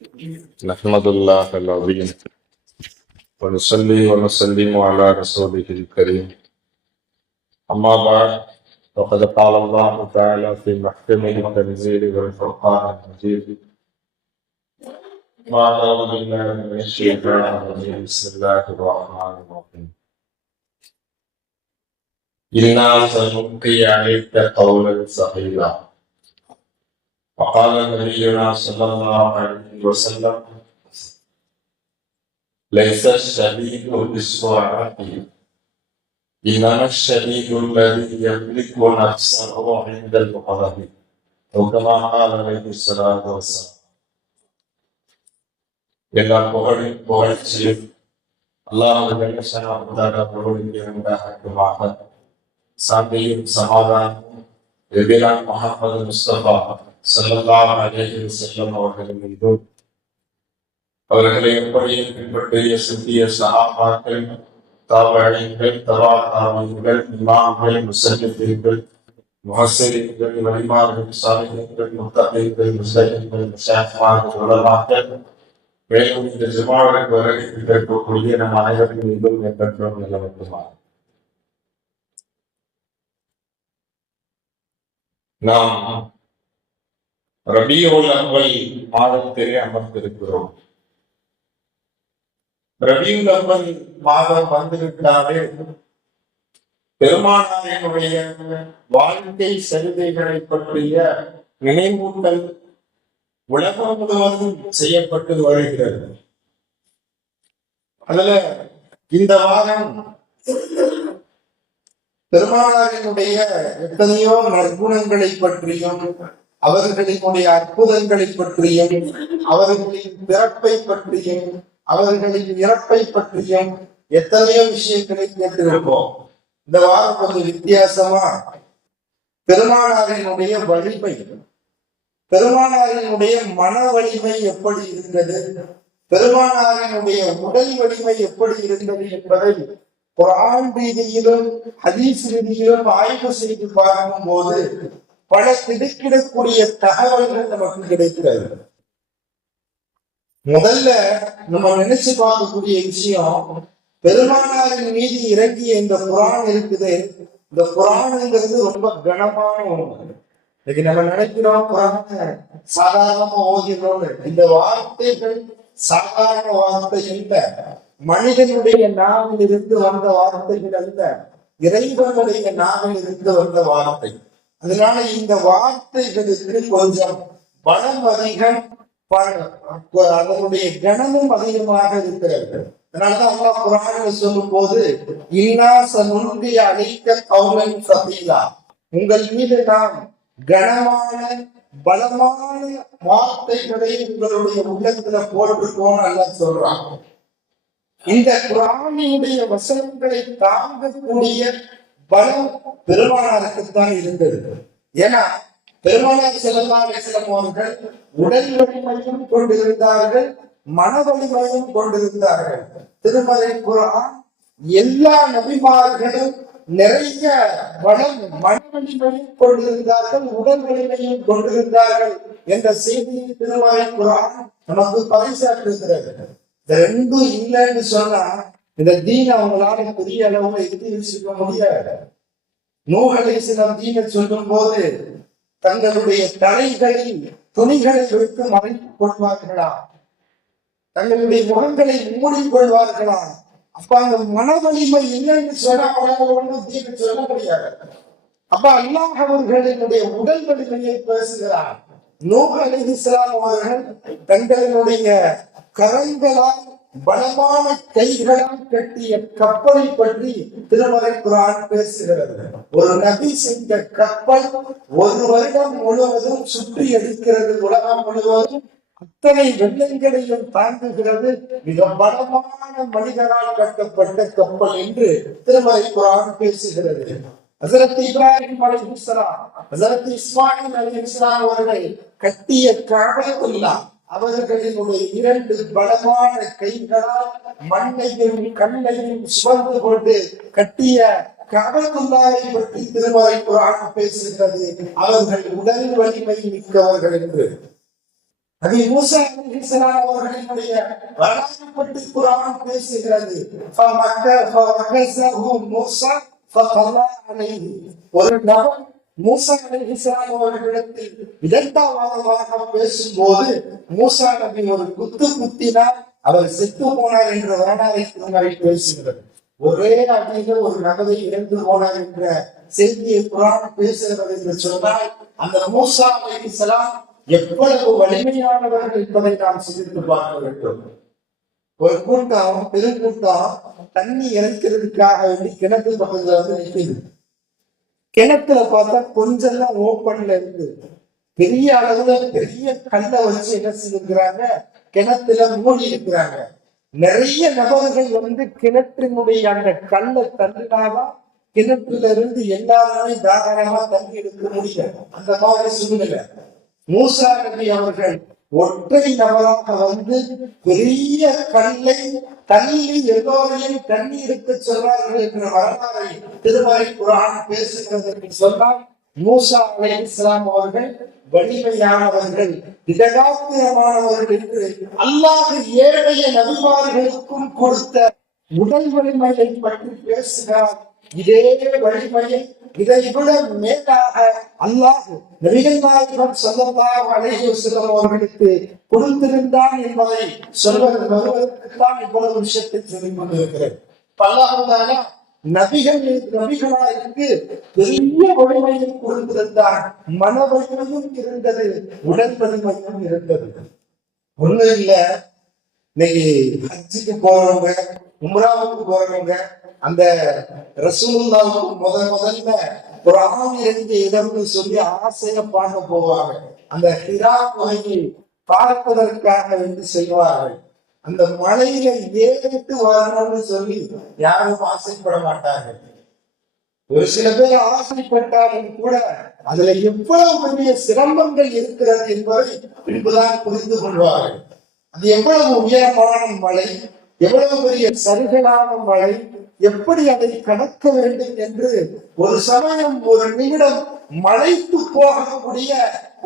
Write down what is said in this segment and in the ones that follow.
نحمد الله العظيم ونصلي ونسلم على رسوله الكريم. أما بعد، فقد قال الله تعالى في محكم التنزيل والفرقان المجيد: أعوذ بالله من الشيطان الرجيم. بسم الله الرحمن الرحيم. إنا سنلقي عليك قولا ثقيلا. وقال نبينا صلى الله عليه وسلم: ليس الشديد بالسرعة، إنما الشديد الذي يملك نفسه عند الغضب، أو كما قال عليه الصلاة والسلام. எல்லா புகழ்ச்சியும் அல்லாஹ்வுடைய சாந்தியும் சமாதானமும் எபிரான் முஹம்மது முஸ்தபா ஸல்லல்லாஹு அலைஹி வஸல்லம் அவர்களின் மீதும், அவர்களை எப்படியும் பின்பற்றிய சித்திய சஹாபாக்கள், தாபீன்கள், தபா தாபீன்கள், இமாம்கள், முஸல்லிமீன்கள், முஹஸ்ஸிரீன்கள், வலிமார்கள், சாலிஹீன்கள், முத்தகீன்கள், முஸ்லிம்கள், முஷாயிஹ்கள், உலமாக்கள், மேலும் இந்த ஜுமாவுக்கு வருகை இருக்கக்கூடிய நம் அனைவரின் மீதும் எப்பெற்றும் நிலவட்டுமா. நாம் ரபியுல் அவ்வல் மாதத்திலே அமர்ந்திருக்கிறோம். ரபியுல் அவ்வல் மாதம் வந்துவிட்டாலே பெருமானாரினுடைய வாழ்க்கை சரிதைகளை பற்றிய நினைவூட்டல் உலகம் முழுவதும் செய்யப்பட்டு வருகிறது. அதுல இந்த வாரம் பெருமானாரினுடைய எத்தனையோ நற்குணங்களை பற்றியும், அவர்களினுடைய அற்புதங்களை பற்றியும், அவர்களின் பிறப்பை பற்றியும், அவர்களின் இறப்பை பற்றியும் எத்தனையோ விஷயங்களை கேட்டிருப்போம். இந்த வாரம் கொஞ்சம் வித்தியாசமா பெருமானாரினுடைய வலிமை, பெருமானாரினுடைய மன வலிமை எப்படி இருந்தது, பெருமானாரினுடைய உடல் வலிமை எப்படி இருந்தது என்பதை குர்ஆன் ரீதியிலும் ஹதீஸ் ரீதியிலும் ஆய்வு செய்து பார்க்கும் போது பல திடுக்கிடக்கூடிய தகவல்கள் நமக்கு கிடைக்கிறது. முதல்ல நம்ம நினைச்சு பார்க்கக்கூடிய விஷயம், பெருமானாரின் மீது இறங்கிய இந்த குர்ஆன் இருக்குது. இந்த குர்ஆன்ங்கிறது ரொம்ப கனமான ஒன்று. இன்னைக்கு நம்ம நினைக்கிறோம் குர்ஆனை சாதாரணமா ஓதினோம்னு. இந்த வார்த்தைகள் சாதாரண வார்த்தை இல்லை, மனிதனுடைய நாவில் இருந்து வந்த வார்த்தைகள் அல்ல, இறைவனுடைய நாவில் இருந்து வந்த வார்த்தை. அதனால இந்த வார்த்தைகளுக்கு கொஞ்சம் பலம் அதிகம், அதனுடைய கனமும் அதிகமாக இருக்கிறது. அதனாலதான் அல்லாஹ் குர்ஆன்ல சொல்லும் போது, இன்னா சனுல்கி அலைக்க கௌலன் ஸகீலா, உங்கள் மீது நாம் கனமான பலமான வார்த்தைகளை உங்களுடைய உள்ளத்துல போட்டுக்கோன்னு அல்லாஹ் சொல்றான். இந்த குர்ஆனுடைய வசனங்களை தாங்கக்கூடிய பலம் பெருமானாருக்குத்தான் இருந்தது. ஏன்னா பெருமானார் ஸல்லல்லாஹு அலைஹி வஸல்லம் அவர்கள் உடல் வலிமையும் கொண்டிருந்தார்கள், மன வலிமையும் கொண்டிருந்தார்கள். திருமறை குர்ஆன் எல்லா நபிமார்களும் நிறைய பலம், மன வலிமையும் கொண்டிருந்தார்கள், உடல் வலிமையும் கொண்டிருந்தார்கள் என்ற செய்தியை திருமறை குர்ஆன் நமக்கு பறைசாற்றுகிறது. இந்த ரெண்டும் இல்லைன்னு சொன்னா இந்த தீன் அவங்களால பெரிய அளவுல எத்தி வச்சுக்க முடியாது. நூஹ் அலைஹிஸ்ஸலாம் தீனை சொல்லும் போது தங்களுடைய தலைகளில் துணிகளை வைத்து மறைத்துக் கொள்வார்களா, தங்களுடைய முகங்களை மூடிக்கொள்வார்களா. அப்ப அந்த மன வலிமை இல்லைன்னு சொன்னா அவரால் ஒன்றும் தீனை சொல்ல முடியாது. அப்ப அல்லாஹ் அவர்களினுடைய உடல் வலிமையை பேசுகிறார். நூஹ் அலைஹிஸ்ஸலாம் அவர்கள் தங்களுடைய கரங்களால் பலமான கைகளால் கட்டிய கப்பலை பற்றி திருமறை குர்ஆன் பேசுகிறது. ஒரு நபி செஞ்ச கப்பல் ஒரு வருடம் முழுவதும் சுற்றி அடிக்கிறது, உலகம் முழுவதும் அத்தனை வெள்ளங்களையும் தாங்குகிறது. மிக பலமான மனிதனால் கட்டப்பட்ட கப்பல் என்று திருமறை குர்ஆன் பேசுகிறது. ஹஜ்ரத் இப்ராஹிம் அலைஹிஸ்ஸலாம், ஹஜ்ரத் இஸ்மாயில் அலைஹிஸ்ஸலாம் அவர்கள் கட்டிய கஅபத்துல்லாஹ், அவர்களினுடைய இரண்டு பலமான கைகளால் மண்ணையும் கல்லையும் சுமந்து கொண்டு கட்டிய கஅபத்துல்லாஹை பற்றி திருமறை குர்ஆன் பேசுகிறது. அவர்கள் உடல் வலிமை மிக்கவர்கள் என்று. நபி மூசா அலைஹிஸ்ஸலாம் அவர்களினுடைய வரலாறு பற்றி குர்ஆன் பேசுகிறது. மூசா ஒரு நபர் மூசா அலைஹிஸ்ஸலாம் அவர்களிடத்தில் விதண்டாவாதமாக பேசும்போது மூசா நபி ஒரு குத்து குத்தினார், அவர் செத்து போனார் என்ற வரலாறை பேசுகிறது. ஒரே அடியில் ஒரு நபரை இறந்து போனார் என்ற செய்தியை குர்ஆன் பேசுகிறது என்று சொன்னால் அந்த மூசா அலைஹிஸ்ஸலாம் எவ்வளவு வலிமையானவர்கள் என்பதை நாம் சிந்தித்து பார்க்க வேண்டும். ஒரு கூட்டம் பெருங்கூட்டம் தண்ணி இறக்கிறதுக்காக வேண்டி கிணத்து பக்கத்துல வந்து நிற்குது. கிணத்துல பார்த்தா கொஞ்சம் தான் ஓப்பன்ல இருக்கு. பெரிய அளவுல பெரிய கல்லை வச்சு என்ன செஞ்சிருக்கிறாங்க, கிணத்துல மூடி இருக்கிறாங்க. நிறைய நபர்கள் வந்து கிணற்றினுடைய அந்த கல்லை தள்ளினாதான் கிணற்றுல இருந்து எல்லாருமே தாராளமா தண்ணி எடுக்க முடியும். அந்த மாதிரி சூழ்நிலை. மூசா நபி அவர்கள் ஒற்றை நபராக வந்து பெரிய கல்லை தண்ணி எல்லோரையும் தண்ணி எடுக்க சொல்வார்கள் என்ற வரலாறை திருமறை குர்ஆன் பேசுகிறது என்று சொன்னால் மூசா அலைஹிஸ்ஸலாம் அவர்கள் வலிமையானவர்கள், திடகாத்திரமானவர்கள் என்று அல்லாஹ் ஏழைய நபிமார்களுக்கும் கொடுத்த உடல் வலிமையை பற்றி பேசுகிறார். இதே வலிமையை இதை விட மேலாக அல்லாஹ் நபிகள் நாயகம் ஸல்லல்லாஹு அலைஹி வஸல்லம் அவர்களுக்கு கொடுத்திருந்தான் என்பதை வருவதற்குத்தான் இவ்வளவு விஷயத்தை சொல்லிக் கொண்டிருக்கிறேன். அல்லாஹ் தஆலா நபிகளாருக்கு பெரிய வலிமையை கொடுத்திருந்தார். மன வலிமையும் இருந்தது, உடல் வலிமையும் இருந்தது. ஒண்ணு இல்ல, இன்னைக்கு ஹஜ்ஜுக்கு போறவங்க, உம்ராவுக்கு போறவங்க அந்த ரசூலுல்லாஹ்வுக்கு முதல்ல ஒரு ஆமிரண்டு இடம்னு சொல்லி ஆசைய பார்க்க போவாங்க. அந்த ஹிரா குகையை பார்ப்பதற்காக வேண்டி செய்வார்கள். அந்த மலையில ஏறிட்டு வரணும்னு சொல்லி யாரும் ஆசைப்பட மாட்டார்கள். ஒரு சில பேர் ஆசைப்பட்டாலும் கூட அதுல எவ்வளவு பெரிய சிரமங்கள் இருக்கிறது என்பதை பின்புதான் புரிந்து கொள்வார்கள். அது எவ்வளவு உயரமான மலை, எவ்வளவு பெரிய சருகலான மலை, எப்படி அதை கடக்க வேண்டும் என்று ஒரு சமயம் ஒரு நிமிடம் மலைத்து போகக்கூடிய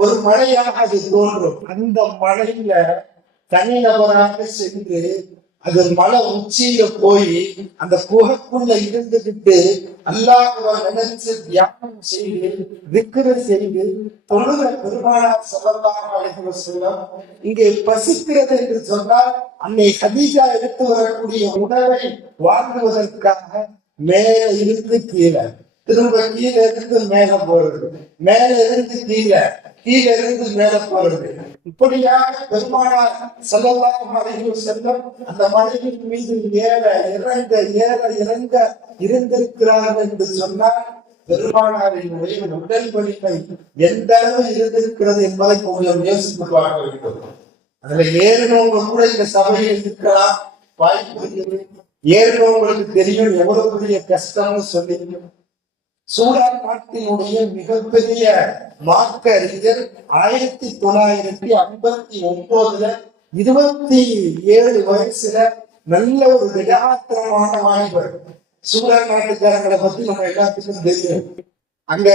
ஒரு மலையாக அது தோன்றும். அந்த மலையில தனிநபராக சென்று அது மலை உச்சியில போய் அந்த குகைக்குள்ள இருந்துகிட்டு அல்லாஹ்வை நினைச்சு தியானம் செய்து திக்ரு செய்து தொழுத பெருமானார் ஸல்லல்லாஹு அலைஹி வஸல்லம் இங்கே பசிக்கிறது என்று சொன்னால் அன்னை ஹதீஜா எடுத்து வரக்கூடிய உணவை வாங்குவதற்காக மேல இருந்து கீழே, திரும்ப கீழே இருந்து மேல போறது, மேல இருந்து கீழே, கீழே இருந்து மேல போறது, இப்படியாக பெருமானார் ஸல்லல்லாஹு அலைஹி வஸல்லம் அந்த மலையின் மீது ஏற இறங்க இருந்திருக்கிறார்கள் என்று சொன்னால் பெருமானாரினுடைய உடல் வலிமை எந்த அளவு இருந்திருக்கிறது என்பதை கொஞ்சம் யோசித்து பார்க்க வேண்டும். அதுல ஏறினவங்க கூட இந்த சபையில் இருக்கலாம், வாய்ப்பு இருக்குது. ஏறினவங்களுக்கு தெரியும் எவ்வளவு பெரிய கஷ்டம்னு சொல்லி. சூடான் நாட்டினுடைய மிகப்பெரிய மார்க்க அறிஞர் 1959 27 வயசுல நல்ல ஒரு திடாத்திரமான வாலிபர். சூடான் நாட்டுக்காரங்களை பத்தி நம்ம எல்லாத்துக்கும் தெரியும். அங்க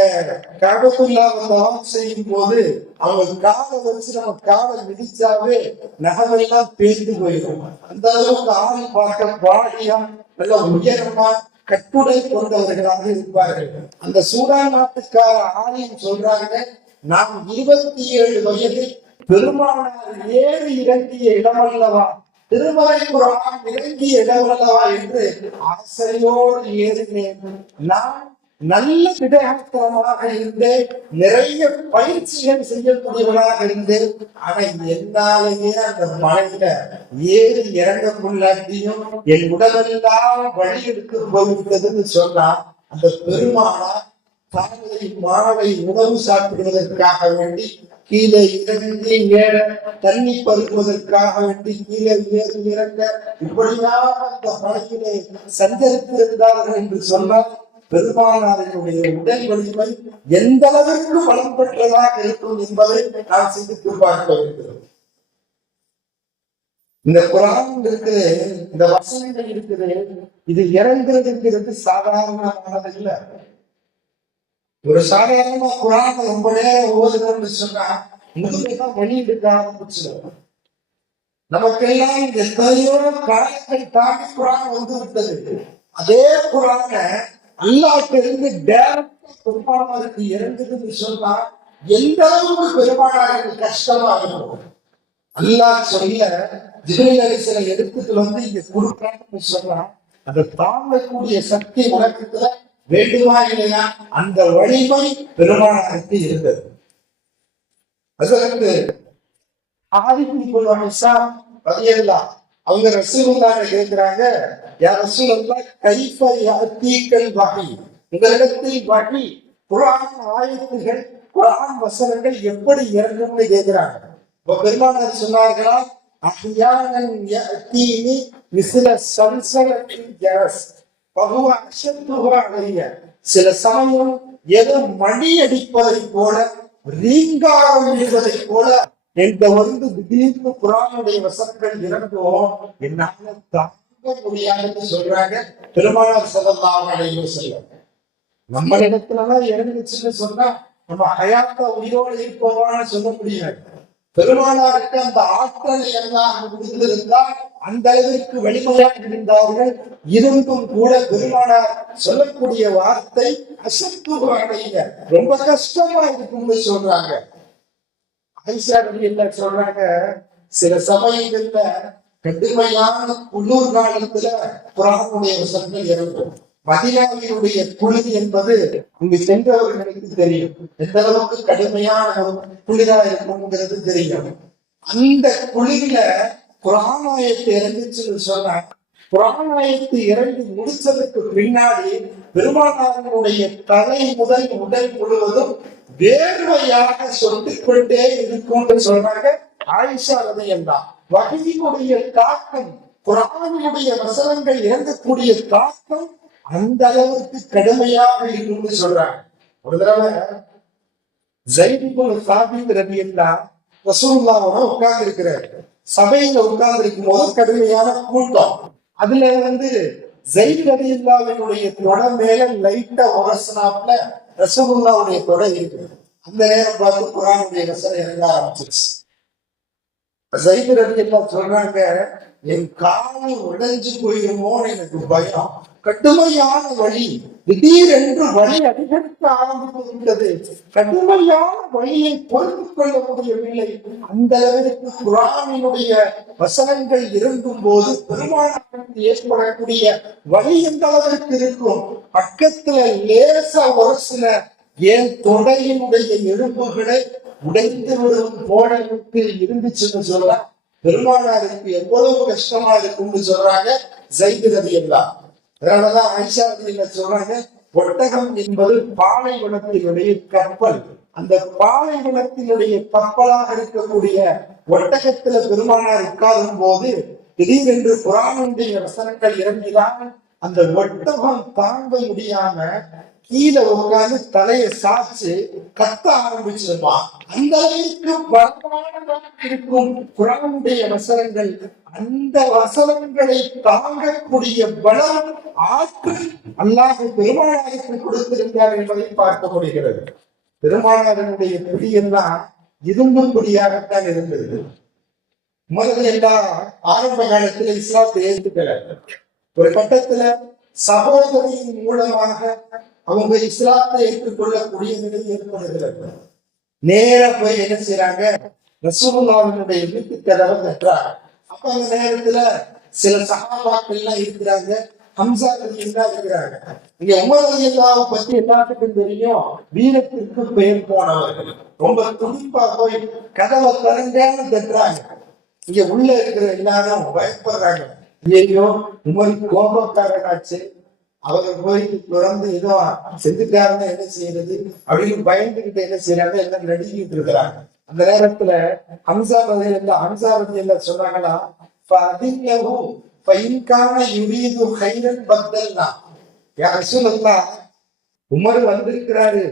கஅபத்துல்லாஹ் தவாப் செய்யும் போது அவங்க காலை வச்சு நம்ம காலை மிதிச்சாவே நகமெல்லாம் பேர்ந்து போயிடும். அந்த அளவுக்கு ஆள் பார்க்க பாடியா நல்ல உயரமா கட்டுடை கொண்டவர்களாக இருப்பார்கள். அந்த சூடான் நாட்டுக்கார ஆலயம் சொல்றாங்க, நாம் 27 வயதில் பெருமானார் ஏறி இறங்கிய இடமல்லவா, திருமறை குர்ஆன் இறங்கிய இடமல்லவா என்று ஆசையோடு ஏறினேன். நான் நல்ல திடகாத்திரமாக இருந்து நிறைய பயிற்சிகள் செய்யக்கூடியவர்களாக இருந்து, ஆனா என்னாலேயே அந்த மலையில ஏறி இறங்கக்குள்ளாட்டியும் என் உடலெல்லாம் வழி எடுக்க போகின்றதுன்னு சொன்னா அந்த பெருமானார் காலை மாலை உணவு சாப்பிடுவதற்காக வேண்டி கீழே இறங்கி ஏற, தண்ணி பருகுவதற்காக வேண்டி கீழே ஏறி இறங்க, இப்படியாக அந்த மலையிலே சஞ்சரித்திருந்தார்கள் என்று சொன்னால் பெருமானாரினுடைய உடல் வலிமை எந்த அளவிற்கு பலம் பெற்றதாக இருக்கும் என்பதை நாம் சிந்தித்து பார்க்க வேண்டும். இந்த குர்ஆன் இருக்குது, இந்த வசனங்கள் இருக்குது, இது இறங்குறதுங்கிறது சாதாரணமானது இல்ல. ஒரு சாதாரண குர்ஆன் ரொம்ப நேரம் ஓதுறோம்னு சொன்னா முதுகெல்லாம் வழி எடுக்க ஆரம்பிச்சிடும். நமக்கெல்லாம் எத்தனையோ காலங்கள் தாண்டி குரான் வந்து விட்டது. அதே குரான அல்லாஹ்ட்ட இருந்து டைரக்டா பெருமானாருக்கு இறங்குதுன்னு சொன்னா எந்த அளவுக்கு பெருமானாருக்கு கஷ்டமா இருக்கும். அல்லாஹ் சொல்ல ஜிப்ரீல் அலைஹிஸ்ஸலாம் எடுத்துட்டு வந்து இங்க கொடுக்குறான்னு சொன்னா அதை தாங்கக்கூடிய சக்தி உலகத்துல வேண்டுமா இல்லையா? அந்த வலிமை பெருமானாருக்கு இருந்தது. அதற்கு அவங்க ரசூலுல்லாஹ் கேட்கிறாங்க, யா ரசூலல்லாஹ் கைஃப யஅதீகல் வஹி, உங்களிடத்தில் வஹி குர்ஆன் ஆயத்துகள் குர்ஆன் வசனங்கள் எப்படி இறங்கும்னு கேட்கிறாங்க. பெருமானார் சொன்னார்களா, அஹ்யானன் யஅதீனி மிஸ்ல சல்சலத்தின் ஜரஸ் வஹுவ அஷத்துஹு அலைய, சில சமயம் ஏதோ மணி அடிப்பதை போல ரீங்காரம் எழுவதை போல எங்க வந்து திடீர்னு குர்ஆனுடைய வசனங்கள் இறங்குவோம், என்னால தாங்க முடியாதுன்னு சொல்றாங்க பெருமானார் ஸல்லல்லாஹு அலைஹி வஸல்லம். நம்ம இடத்துலதான் இறங்குச்சுன்னு சொன்னா நம்ம ஹயாத்தா உயிரோடு இருப்போமான்னு சொல்ல முடியாது. பெருமானாருக்கு அந்த ஆற்றலை எல்லாம் கொடுத்திருந்தால் அந்த அளவிற்கு வலிமையாக இருந்தார்கள். இருந்தும் கூட பெருமானார் சொல்லக்கூடிய வார்த்தை அசத்துவ அடைய ரொம்ப கஷ்டமா இருக்கும்னு சொல்றாங்க. ஆயிஷா ரலியல்லாஹு சொல்றாங்க, சில சமயங்கள்ல கடுமையான குளிர் காலத்துல குர்ஆனுடைய வசனங்கள் இறங்கும். மதீனாவினுடைய குளிர் என்பது அங்கு சென்றவர்களுக்கு தெரியும், எந்த அளவுக்கு கடுமையான குளிரா இருக்கும்ங்கிறது தெரியும். அந்த குளிர்ல குர்ஆன் ஆயத்து இறங்குச்சுன்னு சொன்னா, குர்ஆன் ஆயத்து இறங்கி முடிச்சதுக்கு பின்னாடி பெருமானாருடைய தலை முதல் உடல் முழுவதும் வேர்வையாக சொல்லிக் கொண்டே இருக்கும்னு சொல்றாங்க ஆயிஷா ரலியல்லாஹு. வஹீயுடைய தாக்கம், குர்ஆனுடைய வசனங்கள் இறங்கக்கூடிய தாக்கம் அந்த அளவுக்கு கடுமையாக இருக்கும்னு சொல்றாங்க. ஒரு தடவை ஸைத் இப்னு சாபித் ரலியல்லாஹு ரசூலுல்லாஹோட உட்கார்ந்து இருக்கிறாரு. சபையில உட்கார்ந்து இருக்கும் போது கடுமையான கூட்டம். அதுல ஸைத் ரலியல்லாஹுடைய தொடை மேல லைட்டா உரசனாப்ல ரசூலுல்லாஹ்வுடைய தொடை இருக்குது. அந்த நேரம் பார்த்து குர்ஆனுடைய வசனம் இறங்க ஆரம்பிச்சிருச்சு. ஸைத் ரலியல்லாஹு சொல்றாங்க, என் கால் உடைஞ்சு போயிருமோன்னு எனக்கு பயம், கடுமையான வழி, திடீரென்று வழி அதிகரிக்க ஆரம்பித்து விட்டது. கடுமையான வழியை பொறுத்து கொள்ள முடியவில்லை. அந்த அளவிற்கு குர்ஆனினுடைய வசனங்கள் இருக்கும் போது பெருமானாருக்கு ஏற்படக்கூடிய வழி எந்த அளவிற்கு இருக்கும். பக்கத்துல லேசா ஒரு சில என் தொடையினுடைய எலும்புகளை உடைந்து விடும் போடலுக்கு இருந்துச்சுன்னு சொல்ல பெருமானாருக்கு எவ்வளவு கஷ்டமா இருக்கும்னு சொல்றாங்க ஸைத் ரலியல்லாஹு. அதனாலதான் ஆயிஷா ரலியல்லாஹு சொல்றாங்க, ஒட்டகம் என்பது பாலைவனத்தினுடைய கப்பல். அந்த பாலைவனத்தினுடைய கப்பலாக இருக்கக்கூடிய ஒட்டகத்துல பெருமானார் உட்காரும் போது திடீரென்று குர்ஆனுடைய வசனங்கள் இறங்கிதான் அந்த ஒட்டகம் தாங்க முடியாம கீழே உட்கார்ந்து தலையை சாச்சு கத்த ஆரம்பிச்சிருமா. அந்த அளவிற்கு பலமானதாக இருக்கும் குர்ஆனுடைய வசனங்கள். அந்த வசனங்களை தாங்கக்கூடிய பலம், ஆற்றல் அல்லாஹ் பெருமானாருக்கு கொடுத்திருந்தார் என்பதை பார்க்க முடிகிறது. பெருமானாருடைய பிடியெல்லாம் இரும்பு பிடியாகத்தான் இருந்தது. முதல்ல எல்லாம் ஆரம்ப காலத்துல இஸ்லாத்தை ஏற்றுக்கல. ஒரு கட்டத்துல சகோதரியின் மூலமாக அவங்க இஸ்லாத்தை ஏற்றுக்கொள்ளக்கூடிய நிலை ஏற்படுகிறது. நேர போய் என்ன செய்யறாங்க, ரசூலுல்லாஹ்வுடைய வீட்டு கதவை தட்டுறாங்க. அப்ப அந்த நேரத்துல சில சஹாபாக்கள் எல்லாம் இருக்கிறாங்க, ஹம்சா ரலியல்லாஹு இருக்கிறாங்க. இங்க உமர் ரலியல்லாஹு பத்தி எல்லாத்துக்கும் தெரியும், வீரத்திற்கு பெயர் போனவர்கள். ரொம்ப துடிப்பா போய் கதவை திறந்தான்னு தட்டுறாங்க. இங்க உள்ள இருக்கிற எல்லாரும் பயப்படுறாங்க, ஐயோ உமர் கோபக்காரனாச்சு, அவர் போய் தொடர்ந்து ஏதோ செஞ்சுட்டாருன்னு என்ன செய்யறது அப்படின்னு பயந்துகிட்டு என்ன செய்யறாங்க, எல்லாம் நடுங்கிட்டு இருக்கிறாங்க. அந்த நேரத்துல ஹம்சா ரலியல்லாஹு சொன்னாங்களா, உமர் வந்திருக்கிறாரு,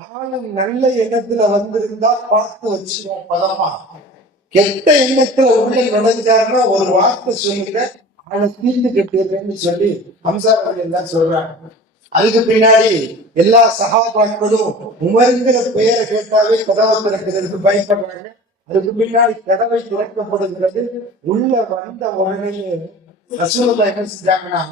ஆளும் நல்ல எண்ணத்துல வந்திருந்தா பார்த்து வச்சுக்கோம் பதமா, கெட்ட எண்ணத்துல உள்ள நடந்தாருன்னா ஒரு வார்த்தை சொல்லிட்டு அவனை தீர்ந்து கட்டிடுறேன்னு சொல்லி ஹம்சா ரலியல்லாஹு சொல்றாங்க. அதுக்கு பின்னாடி எல்லா சகாபாக்களும் உமருங்கிற பெயரை கேட்டாவே கதவை திறக்கிறதுக்கு பயப்படுறாங்க. அதுக்கு பின்னாடி கதவை திறக்கப்படுகிறது. உள்ள வந்த உடனே ரசூலுல்லாஹ் என்ன செஞ்சாங்கன்னா,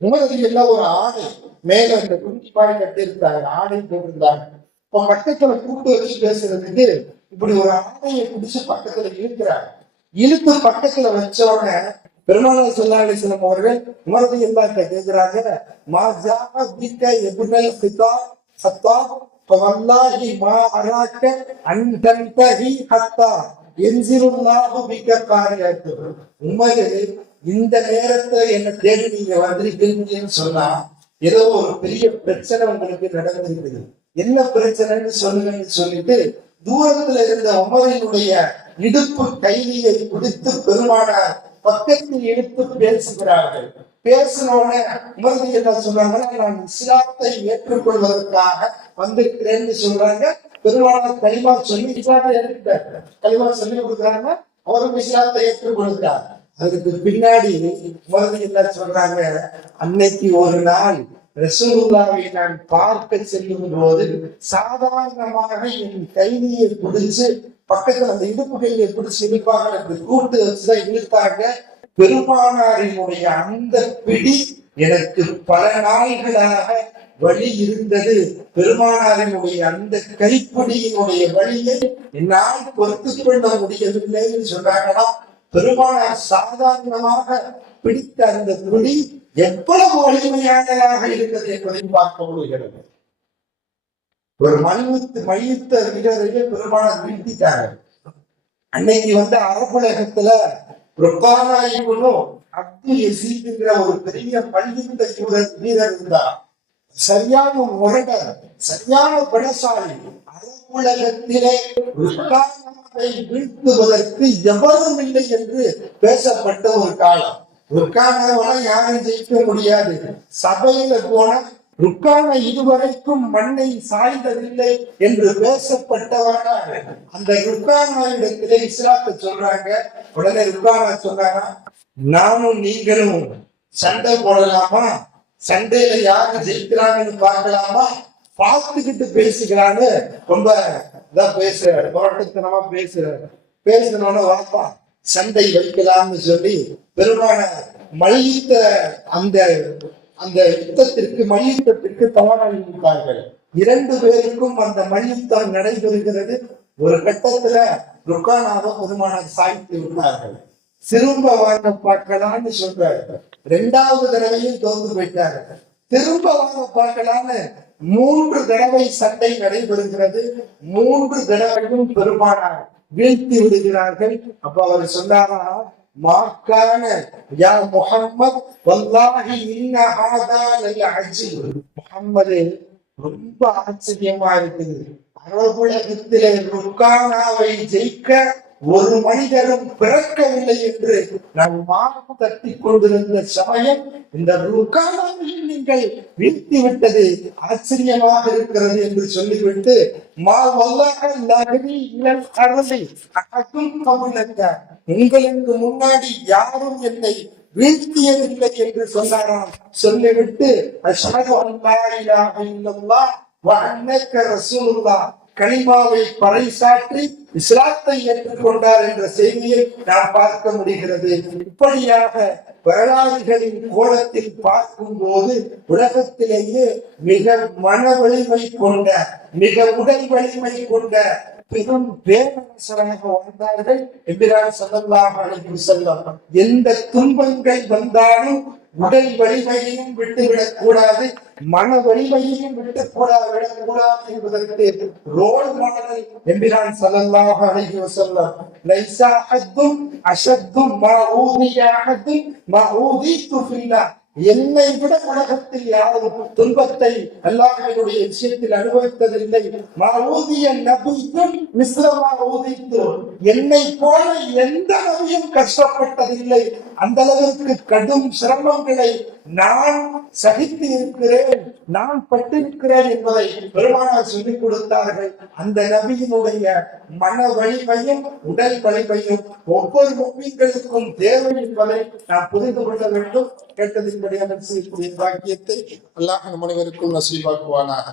உமரது எல்லாம் ஒரு ஆடை மேல இந்த குஞ்சு பாடி கட்டி இருந்தாங்க, ஆடை போட்டிருந்தாங்க. இப்ப பக்கத்துல கூட்டு வச்சு பேசுறதுக்கு இப்படி ஒரு ஆடையை பிடிச்சு பக்கத்துல இழுக்கிறாங்க. இழுத்து பக்கத்துல வச்ச உடனே பெருமானார் ஸல்லல்லாஹு அலைஹி வஸல்லம் அவர்கள் உமரது எல்லாத்த கேட்கிறாங்க, மாஜா பிக்க இப்னல் கிதாப் ஹத்தாப் ஃபவல்லாஹி மா அராக்க அன் தன்தஹி ஹத்தா யன்ஸிலுல்லாஹு பிக்க காரியத்து. உமரே, இந்த நேரத்தை என்ன தேடி நீங்க வந்திருக்கீங்கன்னு சொன்னா ஏதோ ஒரு பெரிய பிரச்சனை உங்களுக்கு நடந்திருக்குது, என்ன பிரச்சனைன்னு சொல்லுங்கன்னு சொல்லிட்டு தூரத்துல இருந்த உமரினுடைய இடுப்பு கைலியை பிடித்து பெருமானார் பக்கத்தில் எடுத்து பேசுகிறார்கள். பேசினோடனே உமரது என்ன சொல்றாங்கன்னா, நான் இஸ்லாத்தை ஏற்றுக்கொள்வதற்காக வந்திருக்கிறேன்னு சொல்றாங்க. பெருமானார் களிமா சொல்லி இஸ்லாத்தை ஏற்றுக்கிட்டாங்க, களிமா சொல்லி கொடுக்குறாங்க, அவருக்கு இஸ்லாத்தை ஏற்றுக்கொள்கிறார். அதுக்கு பின்னாடி உமரது என்ன சொல்றாங்க, அன்னைக்கு ஒரு நாள் ரசூலுல்லாஹை நான் பார்க்க செல்லும் போது சாதாரணமாக என் கைதியை பிடிச்சு பக்கத்துல அந்த இடுப்பு கையை பிடிச்சு இழுப்பாங்க, கூட்டு வச்சுதான் இழுத்தாங்க. பெருமானாரினுடைய அந்த பிடி எனக்கு பல நாள்களாக வழி இருந்தது. பெருமானாரினுடைய அந்த கைப்பிடியினுடைய வழியை என்னால் பொறுத்துக் கொள்ள முடியவில்லைன்னு சொன்னாங்கன்னா, பெருமானார் சாதாரணமாக பிடித்த அந்த பிடி எவ்வளவு வலிமையானதாக இருந்தது என்பதை பார்க்க முடிகிறது. ஒரு மல்யுத்த வீரரையே பெருமானார் வீழ்த்திட்டாங்க. அன்னைக்கு அரபுலகத்துல ருக்கானா இப்னு அப்துல் யஸீதுங்கிற ஒரு பெரிய மல்யுத்த வீரர் இருந்தார். சரியான முரடர், சரியான பலசாலி. அரபுலகத்திலே ருக்கானாவை வீழ்த்துவதற்கு எவரும் இல்லை என்று பேசப்பட்ட ஒரு காலம். ருக்கானாவெல்லாம் யாரும் ஜெயிக்க முடியாது. சபையில போன ருக்கானா இதுவரைக்கும் மண்ணை சாய்ந்ததில்லை என்று பேசப்பட்டவர்கள் அந்த ருக்கானா இடத்திலே இஸ்லாத்தை சொல்றாங்க. உடனே ருக்கானா சொன்னாங்க, நானும் நீங்களும் சண்டை போடலாமா, சண்டையில யாரு ஜெயிக்கிறாங்கன்னு பார்க்கலாமா, பார்த்துக்கிட்டு பேசிக்கலான்னு ரொம்ப இதா பேசுறாரு, போராட்டத்தனமா பேசுறாரு. பேசினோன்னு வாப்பா சண்டை வைக்கலாம்னு சொல்லி பெருமான மல்யுத்த அந்த அந்த யுத்தத்திற்கு மல்யுத்தத்திற்கு தயாராகிவிட்டார்கள். 2 பேருக்கும் அந்த மல்யுத்தம் நடைபெறுகிறது. ஒரு கட்டத்துல ருக்கானாவை பெருமானார் சாய்த்து விட்டார்கள். திரும்ப வாங்க பார்க்கலான்னு சொல்றாரு. 2வது தடவையும் தோந்து போயிட்டாரு. திரும்ப வாங்க பார்க்கலான்னு 3 தடவை சண்டை நடைபெறுகிறது. 3 தடவையும் பெருமானார் வீழ்த்தி விடுகிறார்கள். அப்ப அவர் சொன்னாரா, மாக்கான யா முஹம்மத் வல்லாஹி இன்ன ஹாதா லஅஜீப். முஹம்மதே, ரொம்ப ஆச்சரியமா இருக்குது. அரபுலகத்திலே ருக்கானாவை ஜெயிக்க ஒரு மனிதரும் பிறக்கவில்லை என்று நான் மார்பு தட்டி கொண்டிருந்த சமயம் இந்த ருக்கானாவையும் நீங்கள் வீழ்த்தி விட்டது ஆச்சரியமாக இருக்கிறது என்று சொல்லிவிட்டு, மா வல்லாஹ லஹி இலல் அர்தி அஹதும் கபலக, உங்களுக்கு முன்னாடி யாரும் என்னை வீழ்த்தியதில்லை என்று சொன்னாராம். சொல்லிவிட்டு அஷ்ஹது அல்லா இலாஹ இல்லல்லாஹ் வ அன்னக ரசூலுல்லாஹ் கலிமாவை பறைசாற்றி இஸ்லாத்தை ஏற்றுக்கொண்டார் என்ற செய்தியை நாம் பார்க்க முடிகிறது. இப்படியாக வரலாறுகளின் கோலத்தில் பார்க்கும் போது உலகத்திலேயே மிக மன வலிமை கொண்ட, மிக உடல் வலிமை கொண்ட பெரும் பேரரசராக வாழ்ந்தார்கள் எம்பிரான் ஸல்லல்லாஹு அலைஹி வஸல்லம். எந்த துன்பங்கள் வந்தாலும் உடல் வலிமையையும் விட்டுவிடக் கூடாது, மன வலிமையையும் விடக்கூடாது என்பதற்கு ரோல் மாடல் எம்பிரான் ஸல்லல்லாஹு அலைஹி வஸல்லம். லைஸா அஹதும் அஷத்தும் மா ஊதிய அஹதும் மா ஊதிது ஃபில்லாஹ். என்னை விட உலகத்தில் யாரும் துன்பத்தை அல்லாஹ்வினுடைய விஷயத்தில் அனுபவித்ததில்லை. என்னை போல எந்த நபியும் கஷ்டப்பட்டதில்லை. அந்த அளவிற்கு கடும் சிரமங்களை நான் சகித்து இருக்கிறேன், நான் பட்டிருக்கிறேன் என்பதை பெருமானார் சொல்லிக் கொடுத்தார்கள். அந்த நபியினுடைய மன வலிமையும் உடல் வலிமையும் ஒவ்வொரு முஃமின்களுக்கும் தேவை என்பதை நாம் புரிந்து கொள்ள வேண்டும். கேட்டதின் அதன்படி அமல் செய்யக்கூடிய பாக்கியத்தை அல்லாஹ் நம் அனைவருக்கும் நசீபாக்குவானாக.